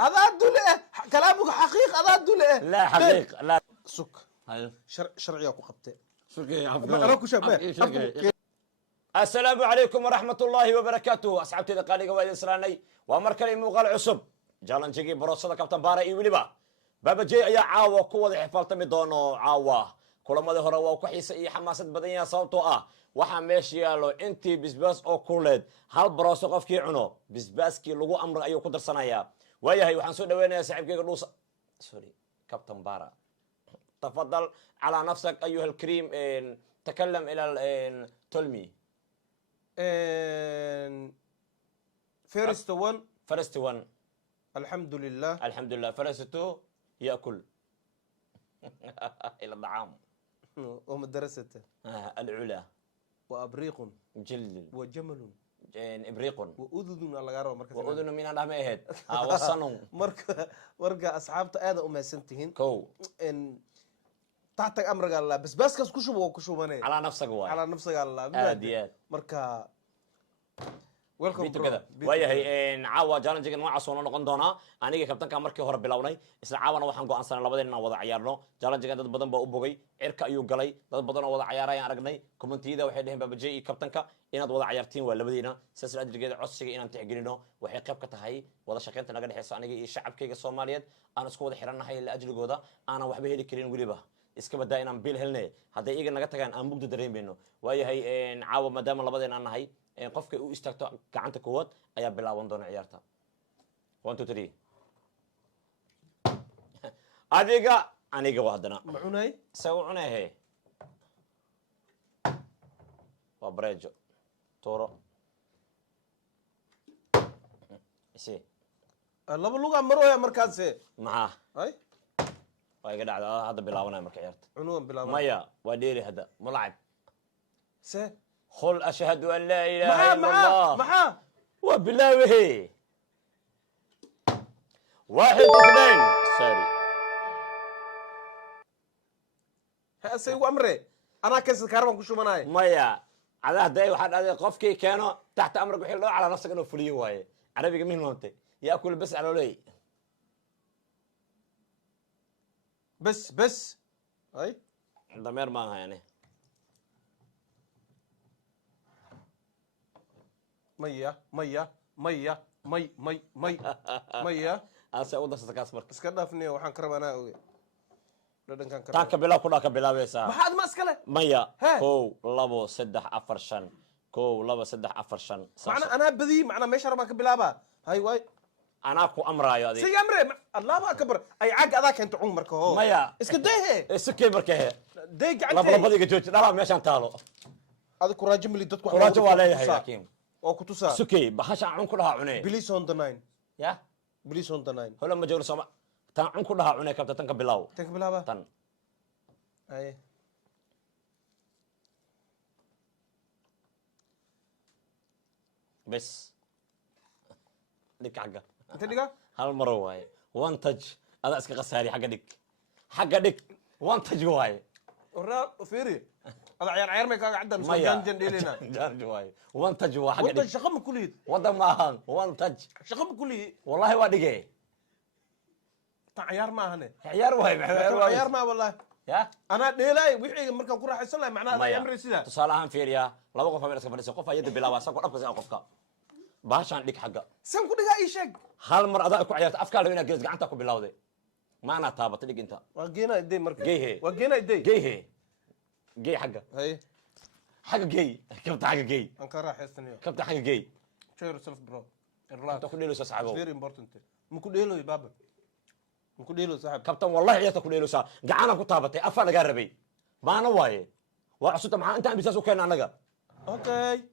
هذا الدولة كلامك حقيقة هذا الدولة لا حقيقة لا سك هاي شرعي أكو قبته شكرا أنا أكو شباب السلام عليكم ورحمة الله وبركاته أصحابتي دقاليقة وإذن إسراني ومركلي موغال عصب جالان جيجي بروسة كابتن بارا إيوليبا بابا جي أيا عاوة كوة حفالة ميدونو عاوة كل ما ظهر وكحيس إي حماسة بدنيا صوته waxaa meesha yaalo intii bisbaas oo kuleed hal barooso qofkii cuno bisbaaskii lagu amro ayuu ku darsanayaa waayahay waxaan soo dhaweynayaa saaxiibkayga dhuusa sorry كابتن بارا تفضل على نفسك أيها الكريم تكلم إلى تلمي فيرست 1 فرست 1 الحمد لله فرست 2 يأكل إلى الطعام ومدرسة العلا وأبريق جلد وجمل إبريق وأذن على غارة مركز وأذن من أنا ما هاد وصنوا مركا أصحابته هذا أم سنتين كو إن تحت أمرك الله بس كشوف مني على نفسك واي على نفسك الله عادي مركا ويلكم بيتو كذا waayahay caawa challenge-ga noocaas oo noqon doona aniga kabtanka markii hore bilownay isla caawana waxaan go'aansanay labadeen inaan wada ciyaarno challenge-ga dad badan baa u bogay cirka ayuu galay dad badan oo wada ciyaarayaan aragnay commentiyada waxay dhaheen baabajay iyo kabtanka inaad wada ciyaartiin waa labadiina sidaas ajrigeeda codsiga inaan tixgelino waxay qayb ka tahay wada shaqeynta naga dhaxayso aniga iyo shacabkayga Soomaaliyeed aan isku wada xirannahay la ajrigooda aan waxba heli karin waliba iska badaa inaan bil helnay haday iyaga naga tagaan aan mugdi dareemayno waayahay caawa maadaama labadeen aan nahay qofka uu istaagto gacanta koowaad ayaa bilaaban doona ciyaarta 1 2 3 aniga waadana ma cunay saw cunahe waa brejo toro isi laba luga marooya markaas maxaa ay way ga dhacda hadda bilaabanay marka ciyaarta cunugan bilaaban maya waa dheeri hadda mulacab se قل أشهد أن لا إله إلا الله محا وبالله وهي 1 2 سوري هسه أمري أنا كيس الكهرباء كل شو مناي مايا على هداي واحد هذا قفكي كانوا تحت أمرك وحيل على نفسك إنه فلي واي عربي مين أنت يأكل بس على لي بس أي ضمير ما يعني مية أسأل ستكاس مركز اسكنا فيني وحن كرم أنا أوي لدن كان كرم تاك بلا كنا كبلا بيسا ما حد ما اسكله مية كو لبو سدح أفرشان كو لبو سدح أفرشان معنا أنا بدي معنا مش ربك بلابا هاي واي أنا أكو أمر يا دي سي أمري الله أكبر أي عق هذاك أنت عمرك هو مية اسكده اسكي مركه ديك لا بلا بدي جوج لا ماشان تالو هذا كراجم اللي تدك كراجم ولا يا حكيم oo ku tusaa سكي بحشا عن كلها عنيه بليس on the 9 يا بليس on the 9 هلا ما جور سما تان عن كلها عنيه كابتن تنك بلاو تنك بلاو تن اي بس ديك حقه انت دقه هالمره واي وانتج هذا اسك قساري حق ديك وانتج واي ورا فيري هذا عيار ما كان عندنا مسجان جنديلنا جان جواي وانتج واحد وانت شقم كليد وضع معهن وانتج شقم كليد والله وادقي عيار ما هنا عيار واي عيار ما والله يا انا ديلاي وixii marka ku raaxaysan lahay macnaha ay amri sida tusalahan fiiriya laba qof ameerka fadhiso qof ayada bilaaba soo dhabka qofka baashan dhig xaga san ku dhiga ii sheeg hal mar adaa ku ciyaarta afka la inaad gees gacanta ku bilawday maana taabatay dhig inta waa geena iday marka geehe waa geena iday geehe جاي حقه هي حقه جاي كبت حقه جاي انك راح يستنيو كبت حقه جاي شو يورسلف برو الراس تاكل له صاحبه فيري امبورتنت مكو ديلو يا بابا مكو ديلو صاحب كابتن والله يا تاكل له صاحب قعانا كتابتي افا لغا ربي ما انا واي وعسوت مع انت بيساسو كان انغا اوكي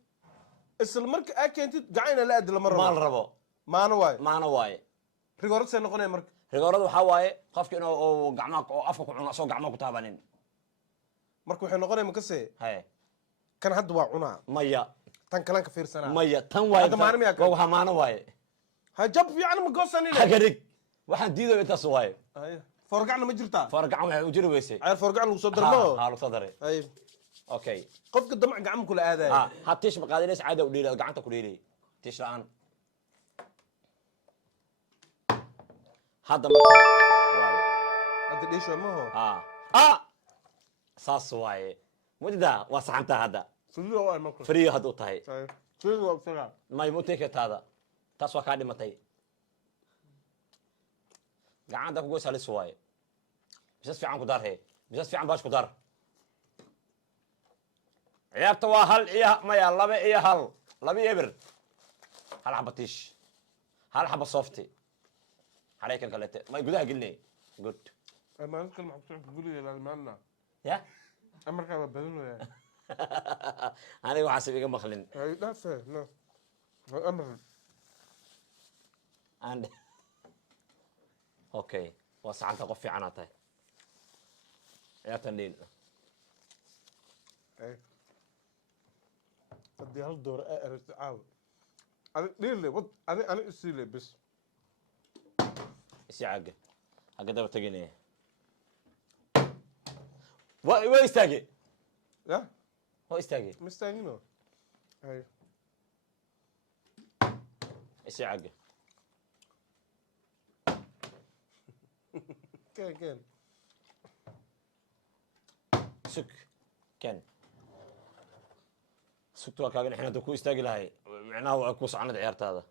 اسل مرك اكنت قعينا لا ادل مره ما ربو ما انا واي ريغورد سي نقوني مرك ريغورد waxa waaye qofka inuu gacmaha oo afka ku cuno soo gacmaha ku taabanin markuu wuxuu noqonay makase hay kan hadda waa cunaa maya tan kalan ka fiirsana maya tan waay waa maana waay ha jab fiican ma goosanina hagarig waxaan diido intaas waay hay forgacna ma jirtaa forgacan waxa u jiri weysay ay forgacan lagu soo darmo ha lagu soo daray hay okay qofka damac gacmo kula aaday ha tiish ma qaadinays caada u dhiilay gacanta ku dhiilay tiish la'aan هذا مركب هذا ليش ما هو ساس واي مجدا وصحنت هذا فريو واي ما كنت فريو هدو تهي فريو بسرعة ما يموتك هذا تاس وكادي متي قاعد أقول سالس واي بس في عن قدر هي بس في عن باش قدر عيبت وهل إيه ما يلا بي إيه هل لا بي إبر هل حبتيش هل حب صوفتي عليك قالت ما يقولها قلني قلت ما أذكر مع بتوع تقولي لا المالنا يا أمرك على بدنه يا أنا وحاسب يقام مخلين لا فيه لا أمر عندي أوكي وسعنت قفي عناته يا تنين إيه بدي هالدور أعاود أنا ليه وض أنا أسيلي بس إيش عقل عقل بتجيني ويستاجي يا هو يستاجي مستعجلين هاي إيش عقل كان سك كان سكتوا كاغن احنا دكو استاجل هاي معناه وعكوس عند عيارت هذا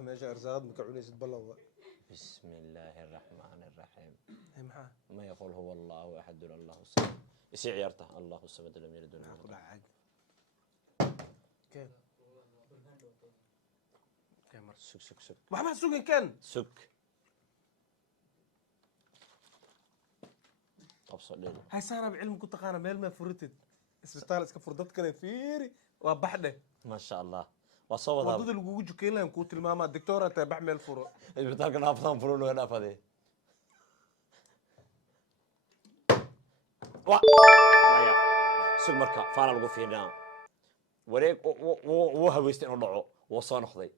ماشي أرزاق مكعونيس تبلوا بسم الله الرحمن الرحيم هي محا ما يقول هو الله احد الله الصمد ايش عيارته الله الصمد لم يلد ولم كل يولد حاجة كان كاميرا سك محمد سوق كان سك ابصر ليه هاي سارة بعلم كنت قانا ميل ما فرتت اسبتال اسك فردت كده فيري وبحده ما شاء الله وصوت ودود هذا اللي جوجو كيلا كنت الماما الدكتورة تبع ميل فرو البتاع كان افضل فرون وين افضل ويا سوق مركا فانا لغو فينا wareeg wuu haweystay inuu dhaco wuu soo noqday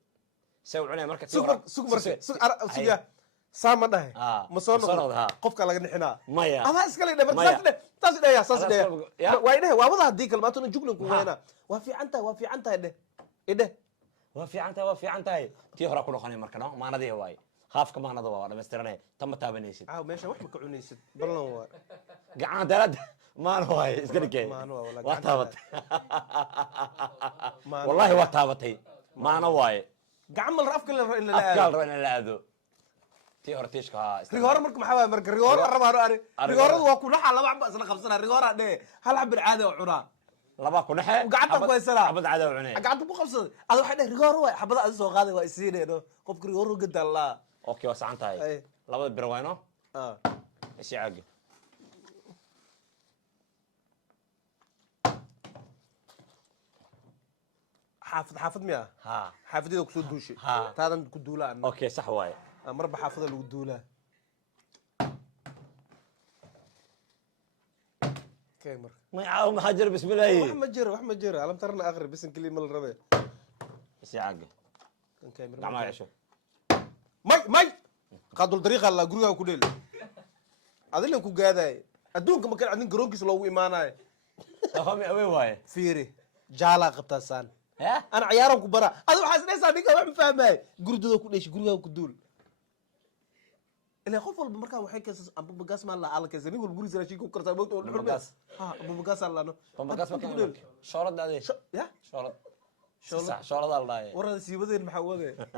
say u cunay marka سوق يا سام ده ما صار قفك على جنحنا مايا أنا أسكال ده بس تاس ده يا ساس ده وينه وابضها ديك الماتو نجوكلن كوينا وفي عنتا ده إيه waa fiican tahay tii hore ku noqonay markano maanadii waay haafka maanada waa dhamaystiranay tama taabanaysid meesha wax ma ka cunaysid ballan waa gacan dalad maana waay iska dhigay waa taabatay wallahi waa taabatay maana waay gacan mal afka in la aado tii hore tiishka rigoor marka maxaa waay marka rigoor arabaa ari rigooradu waa ku dhaxa laba xabba isla qabsana rigoor dhee hal xabir caadi oo cunaa laba ku dhaxay gacanta ku haysana xabad caadi oo cunay gacanta ku qabsaday adu waxa dhee rigoor waay xabada aad soo qaaday waa isiinayno qofka rigoor uga dalaa okay waa sacan tahay labada bir wayno ishi caag حافظ مياه حافظي دوك سود دوشي تادن كدولا اوكي صح واي مربع حافظه لو دولا كامر ما يعاون حجر بسم الله وحمد جرى على ترنا اغرب بس كلمه الربع سي عاق كان كامر ما يعيشوا ماي قادوا الطريقه الله غريغا كوديل ادلن كو غاداي ادونك ما كان عندن غروكيس لو ايماناي فهمي اوي واي فيري جالا قبطاسان أنا عيارهم كبرى هذا واحد ناس هذيك ما فاهمه جردو كل شيء جردو كدول اللي خوف المركب وحين كاس أبو بقاس ما الله على كذا نقول جوري زرا شيء كوكر سامو تقول بقاس أبو بقاس الله نو أبو بقاس ما كان شورد هذا يا شورد الله ورا سيبذين محوذة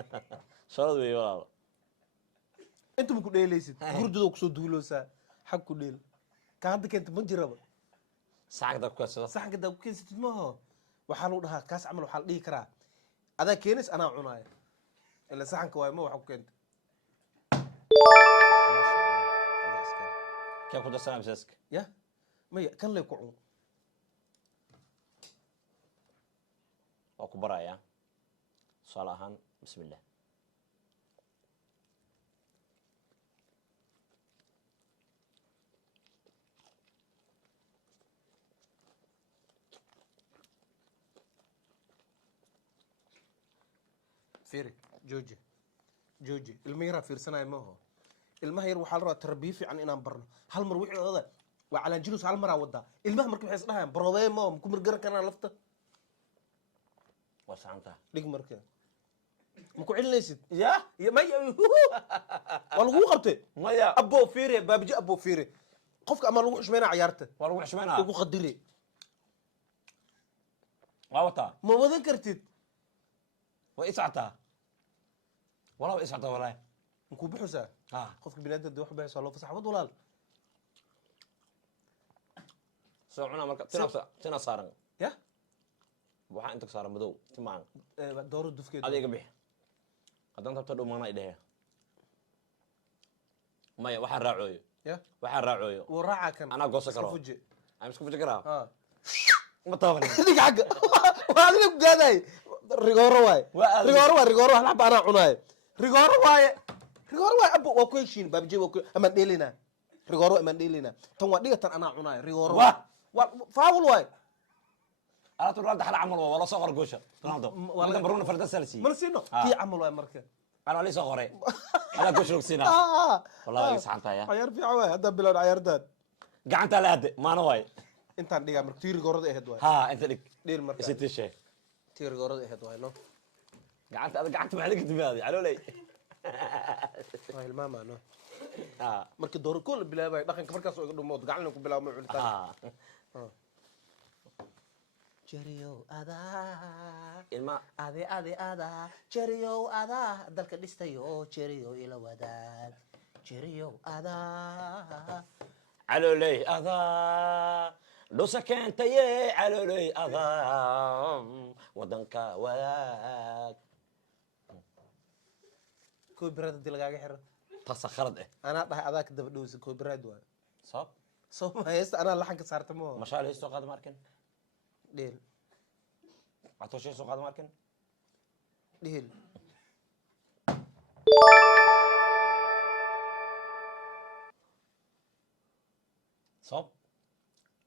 شورد ويا أنتم كل ليست جردو كسو دولوسا حق كديل كان كنت منجرب ساعة ده كويس ساعة ده كويس ما هو waxaa lagu dhahaa kaas camal waxaa la dhihi karaa adaa keenis anaa cunaaya ila saxanka waay ma waxa ku keenta kee ku darsanaa misaska ya maya kan lay ku cun waa ku barayaa tusaale ahaan bismillah فيري جوجي الميرا فيرسنا ما هو المهير وحال رأى تربيه في عن إنام برنا هل مروح هذا وعلى جلوس هل مرة ودا المه مركب حيس لها برودين ما ممكن مرجع كنا لفته وسعنتها ليك مركب ما كعلنيسد يا يا ما والله قبته مايا ابو فيري بابجي ابو فيري قفك اما لو حشمينا عيارته والله حشمنا ugu qadiri واوتا ma wadan kartid وإسعتها والله إسعتها والله ku bixisa qofka binaadamka wax bixisa loo fasax wad walaal سوعنا مركب تنا صارن ya waxaa inta saaran madow timaan dooro dufkeed adiga bix haddaan tabta dhumaana idhahe maya waxaan raacooyo ya waxaan raacooyo wuu raaca kan anaa goosan karo fuji aan isku fuji karaa ha ma taaban diga xagga waa adiga ku gaaday rigooro waay rigooro wax laba ana cunaay rigooro waaye abo waa ku heshiin baabji waa ku ama dheelina rigooro ama dheelina tan waa dhigatan ana cunaay rigooro waa faawul waay أنا تقول هذا حلا عمل ولا صغر جوشة تناضو ولا برونا فرد سلسي ما نسينه كي عمل واي مركب أنا ليس صغري أنا جوش لوكسينا والله يسحن تايا عيار في عواي هذا بلون عيار داد قعنت على هاد ما نواي أنت عندك مركب تير جورد إهد واي ها أنت لك دير مركب ست الشيء تير جورد إهد واي نو قعنت معلك تبي على لي هاي الماما نو مركب دور كل بلا باي دخن كفر كاسو يقدم موت قعلنا كبلا ما عرفت jariyow adaa ilma adaa jariyow adaa dalka dhistayo jariyow ila wadaag jariyow adaa caloley adaa dhusa keentaye caloley adaa wadanka wadaag koy biraad hadii lagaaga xiro tasa khalad anaa dhahay adaa ka daba dhowsa koy biraad waay soo ma haysta anaa laxanka saarta moo mashaal haysto qaad markan ديل عطوا شيء سوق هذا ماركن ديل صب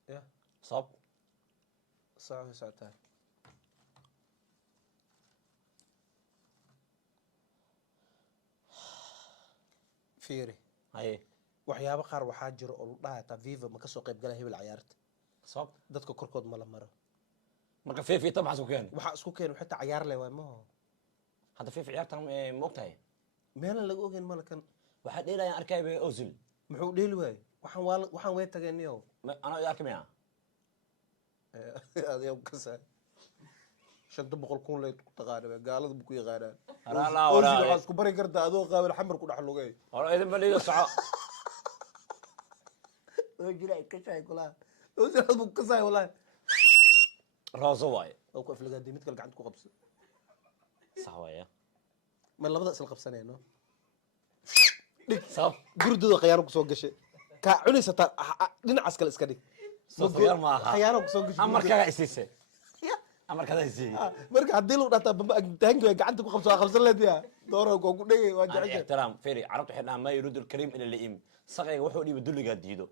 يا صب ساعة ساعتين فيري هاي waxyaabo qaar waxaa jiro oo dhaha ta viva ma ka soo qayb galay hebel ciyaarta صب dadka korkood ma la maro marka في طبعا سكان waxa isku keen xitaa ciyaar leh way ma هذا في عيارتهم موقتها meel laga ogeyn malakan واحد إلى يعني أركب أوزل muxuu dheeli waay waxaan way tageeniyo أنا أركب معه adiga ka saa 500 kun lay taqaanay gaalada bu ku yaqaanaan لا ولا waxa isku bari kartaa adoo qaabal xamar ku dhax lugay ولا إذا بلي يسعى وجرا كشاي كلها وجرا bu ka saa wallahi رازواي oo ku aflagaadii mid kale gacanta ku qabso صحوية ma labada isla qabsanayno صب gurdooda khiyaano ku soo gashay ka cunaysa dhinacaas kale iska dhig صفير معها khiyaano ku soo gashay أمر كذا يسيسه أمر كذا يسيه marka hadii lagu dhataa bamba agtaanki way gacanta ku qabso qabsan leedahay dooro ku ku dhigay waa jecel احترام فيري عرفت حنا ما يرد الكريم إلى اللئيم صغير وحو دي بدل قاعد يدو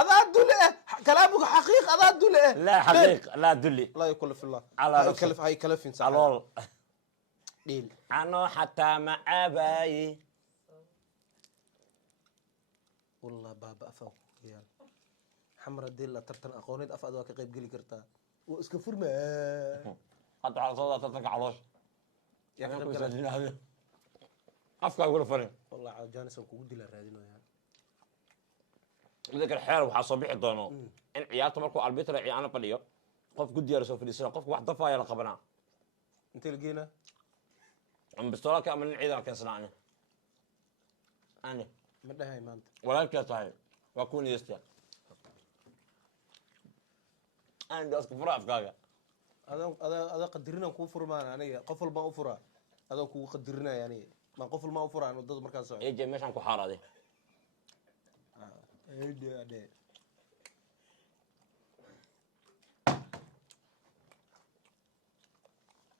adaa dule كلامك حقيقة adaa dule لا حقيقة لا دلي لا يكلف الله على هاي نفسك. كلف هاي كلف انسان علول ديل أنا حتى مع أباي والله بابا افا يال حمرا ديل لا ترتن اقونيد افا ادوا كقيب قلي كرتا واسك فرما حتى على صوت تترك عروش يا أنا كقيب كنت قلي سجلنا هذا أفكار أقول فرن والله عاد جانس كو ديل رادينو يا ذاك الحير وحا صبيح دونو إن عيالته مركو البيتر عيانا فليو قف قد يرسو في السنة قف واحد ضفا يلا قبنا انت لقينا أم بستولا كامل العيد كان صنعني أنا من هاي ما انت ولكن صحيح وأكون يستيق أنا دي أسكو فرا أفكاكا هذا قدرنا كو فرمان يعني قفل ما افرا هذا كو قدرنا يعني ما قفل ما افرا انه ضد مركز سعودي يجي مش عنكو حارة دي ايه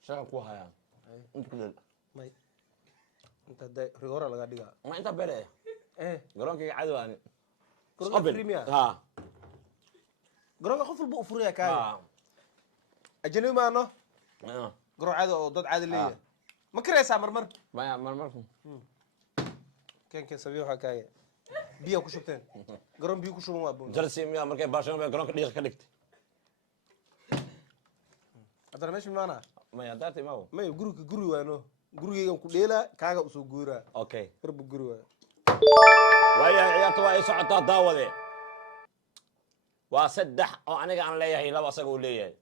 شغل كوها يعني أنت كده ماي انت داي ريغورا لغا ديغا ما أنت بلا ايه قرونك عدو يعني قرونك بريميا ها قرونك قفل بو افريا كاي ها اجنبي ما انه ها قرو عادي او ضد عادي ليه ما كريسا مرمر ما يا مرمركم كان سبيو حكايه بيو كشبتين قرون بيو كشبو ما ابو جلسي يا مركي باشا قرونك دقيقة كدكت هذا ماشي معنا ما يا دارتي ما هو ما يقولوا قرو وانو gurigeygan ku dheelaa kaaga usoo guuraa okay garba guri waay waayahay ciyaarta waa ay socotaa daawade waa 3 oo aniga aan leeyahay 2 asaga uu leeyahay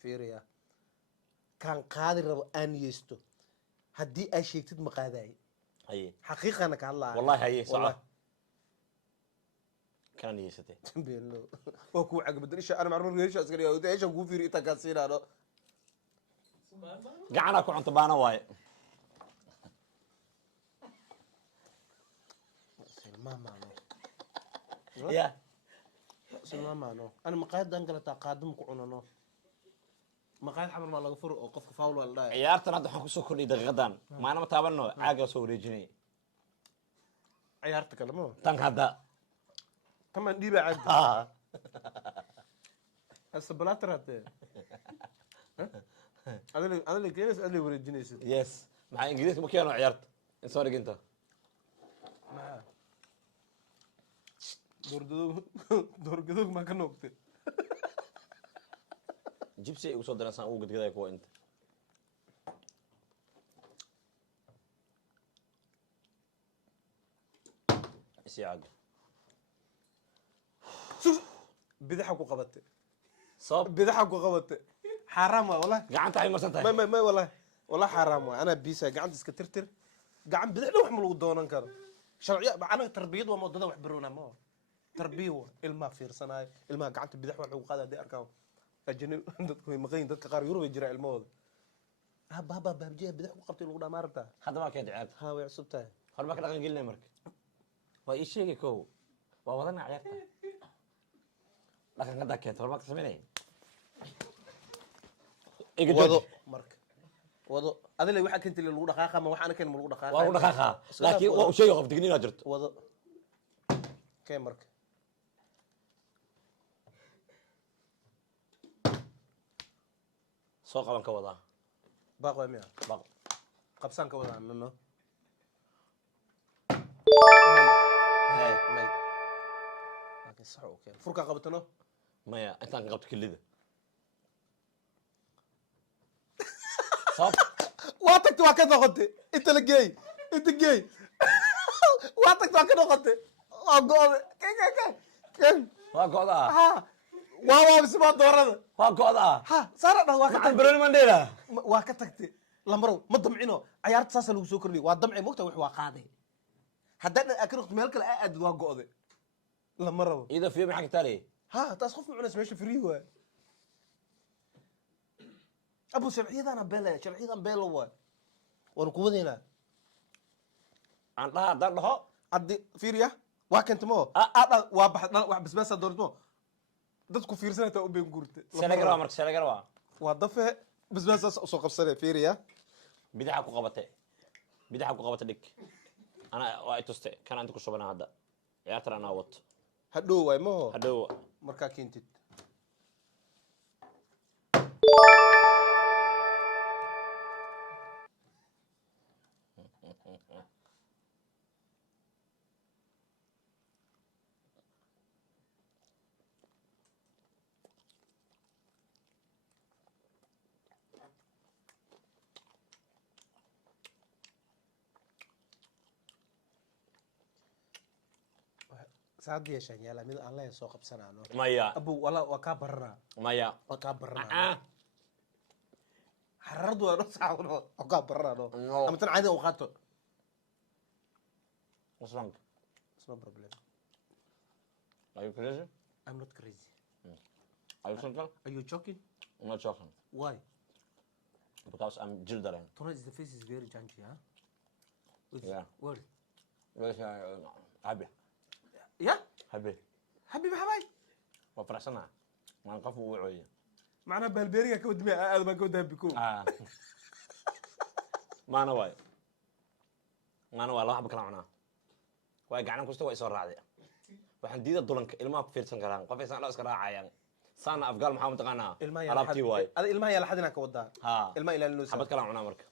fiiriya kan qaadi rabo aan yeesto haddii ay sheegtid ma qaadaay haye xaqiiqana ka hadlaa wallahi haye soco kan yeesatay beelo waa ku cagabadal isha ana marmar geesha askari oo deesha ku fiiri inta ka siinaano gacana ku cunto baana waaye ya silmaamaano ana maqaadan galata qaadum ku cunano maqaad xamar ma laga furo oo qofka faul wala dhaay ciyaartan hadda waxaan kusoo kordhiyay daqiiqadan maana ma taabano caaga soo wareejinay ciyaarta kale ma tan hadda taman dhiiba cad asa balatrate adale keenis adale wareejinaysa yes maxaa ingiriiska ma keeno ciyaarta in soo dhiginta doorgadog ma ka noqtay jibsi ay ugu soo diraan saan ugu gadgaday kuwa inta isi caaga bidaxa ku qabatay sabab bidaxa ku qabatay xaraam waa wallahi gacanta ay marsan tahay ما والله والله حرام انا بيسا قاعد اسكترتر قاعد بدحنا وحمل ودونان كان شرعيه انا تربيد ومودده wax baroona ma tarbiyo ilma fiirsanay ilma gacanta bidax wax uu qaada hadii arkaan ajni dadku way maqayn dadka qaar yurub jira ilmahooda baba baabjiya bidax ku qabtay lagu dhamaarta hadda waa keed ciyaarta ha way cusubtahay horma ka dhaqan gelinay marka waa ii sheegay kow waa wadana ciyaarta dhaqan ka dakeed horma ka sameeyay wado marka wado adile waxa kanti lagu dhaqaaqa ma waxana kan lagu dhaqaaqa waa lagu dhaqaaqa laakiin waa shay qof digniina jirto wado kee marka soo qaban ka wadaa باقي مية baq قبسان كودا عننا hay مي لكن صح اوكي فرقة قبتنا maya intaan ka qabto kelida sabab واتك تو كذا قلت انت اللي جاي انت جاي واتك تو كذا قلت اقول كان waa go'daa ها واو بسما دورده waa go'daa ها صار waa ka maxaan baroni mandela waa ka tagtay lamaro ma damcino ciyaarta saas lagu soo kordhiyay waa damci moogta wax waa qaaday haddana akrinta meel kale aad waa go'day lamaro ida fiyo maxaa ka taali ها تاس خوف معنا سميش فري هو ابو شرعيه انا بلا شرعيه بلا هو ونقودينا aan dhaha haddaan dhaho عدي فيريا واكنت مو ادا واحد بس دورتو dadku fiirsanata u been gurta senegal waa marka senegal waa waa dafe bas soo qabsanay fiiriya bidaxa ku qabata dhig ana waa ay tuste kana inta ku shubana hadda ciyaartan ana wato hadhow way ma hadhow markaa keentid saad yeeshaan yaala mid aan la soo qabsanaano maya abu wala waa ka barra maya waa ka barra حررت وانا صعب اوقات برا No. اما تن عادي اوقاته what's wrong it's no problem are you crazy I'm not crazy are you single are you joking I'm not joking why because I'm children Tonight's the face is very chunky huh Yeah. word happy yeah happy حبيبي حباي وفرحسنا ما نقف وعوي معنا بالبيريا كود هذا ما كود بيكون ما انا واي لا حب كلام عنها واي قاعدين كوستا واي سو راعدي waxaan diida dulanka ilmaha ku fiirsan karaan qof aysan la iska raacayaan saana afgaal maxaa mutaqaanaa alaabtii waay هذا ilmaha yala xadina ka wadaa ha ilmaha ilaa inuu xabad kala cunaa marka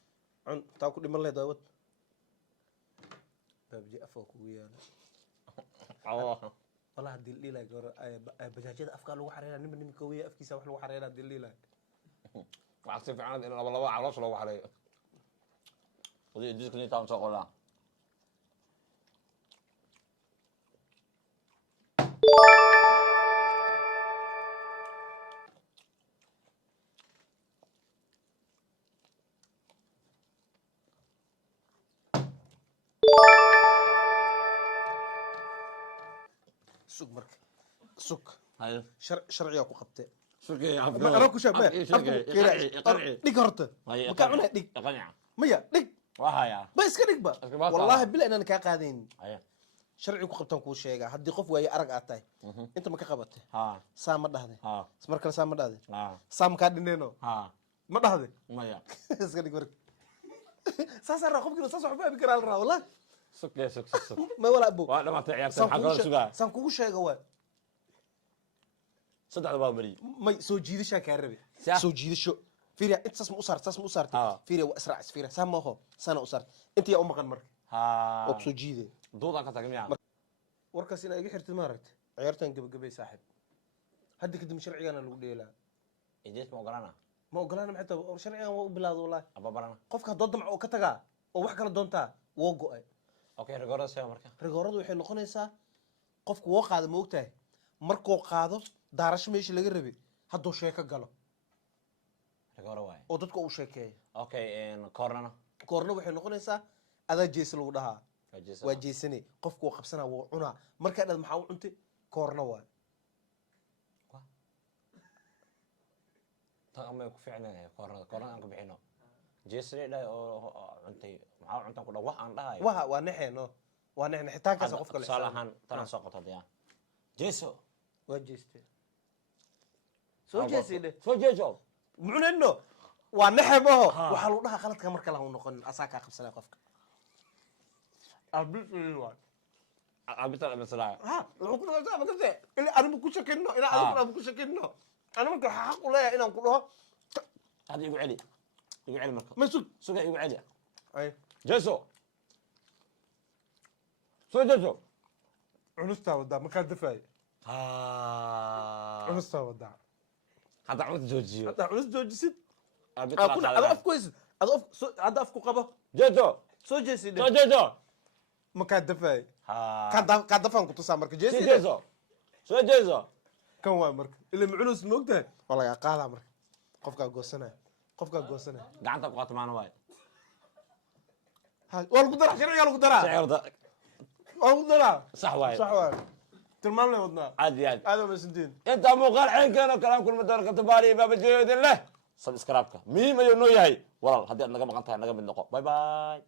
cun taa ku dhiman leedahay wad babji afka ku yaala والله هدي الليلة جور بجاجة أفكار لو حرينا نم كوية أفكيسة وح لو حرينا هدي الليلة waxaa si fiican in laba caloos loogu xareeyo ودي جزء كنت تعمل شغلة سوق مرك سوق هاي شرعي أكو قبته شركة يا عبد أنا أكو شاب ديك هرته هاي مكان ديك يقنع مية ديك وهاي بس كديك با أسكباك والله بلا إن أنا كقاعدين هاي شرعي أكو قبتان كل شيء هدي قف ويا أرق أتاي أنت ما كقبته ها سام ما هذا ها سمرك سام ما هذا ها سام كادينينو ها ما هذا مايا بس كديك مرك ساس الرا قف كده ساس وحبا بكرة الرا والله سك سك ما ولا أبو وانا ما تعيار حق سوغا سام كوكو شيء جوا صدق باب مري ما سو جيد شاكر ربي صح. سو جيد شو فيريا انت اسمه اسرت آه. فيريا واسرع فيريا سام ما هو سنه اسرت انت يا امك المر ها او سو جيد دودا ka tagmiya warkaas ina iga xirtid maaragtay ciyaartan gabagabay saaxib hadda kadib sharcigana lagu dheelaa ijees ma ogolana ma ogolaana maxay tahay sharcigan waa u bilaado wallahi aba barana qofka haddoo damco oo ka tagaa oo wax kala doontaa woo go'ay okay rigorada soo marka rigooradu waxay noqonaysaa qofku woo qaado ma ogtahay markuu qaado daarasho meesha laga rabay hadduu sheeko galo rigora waay oo dadka uu sheekeeyo okay corner koorna waxay noqonaysaa adaa jees lagu dhahaa waa jeesane qofku uu qabsanaa wuu cunaa markaa dhad maxaa u cuntay koorna waay ama ku fiicnaa corner aan ku bixino jeesane dhay oo cuntay maxaa cuntan ku dhaw wax aan dhahay waa nexeeno waa nexna xitaankaas qofka la salahan tan soo qotay yaa jeeso waa jeeste soo jeeside soo jeeso mucnino waa nexemaho waxaa lagu dhahaa qaladka marka la noqon asaa kaa qabsanaa qofka abital abisalaa wuxuu ku dhagaa makase ilaa anigu ku shakino ilaa anigu ku shakino ana marka xaq u leeyahay inaan ku dhaho hadi igu celi marka ma sug suga igu celi ay jeeso soo jeeso cunustaa wadaa markaa dafay ha cunustaa wadaa hada cunta joojiyo hadda cunus joojisid abital adoo af kuhaysid adoo hadda afku qabo jeeso soo jeeside soo jeeso markaa dafay ha kaa dafaan ku tusaa marka jeeside jeeso soo jeeso kan waa marka ilaa macunus ma ogtahay waa lagaa qaadaa marka qofkaa goosanaya gacanta ku qatmaana waay waa lagu daraa sharciga lagu daraa sicirda waa lagu daraa sax waay sax waay tilmaam leh wadnaa عادي aad ma sintiin انت muuqaal xeenkeena kalaam kulma doonka tabaari baaba jeedin leh subscribe-ka muhiim ayuu noo yahay walaal haddii aad naga maqan tahay naga mid noqo bye bye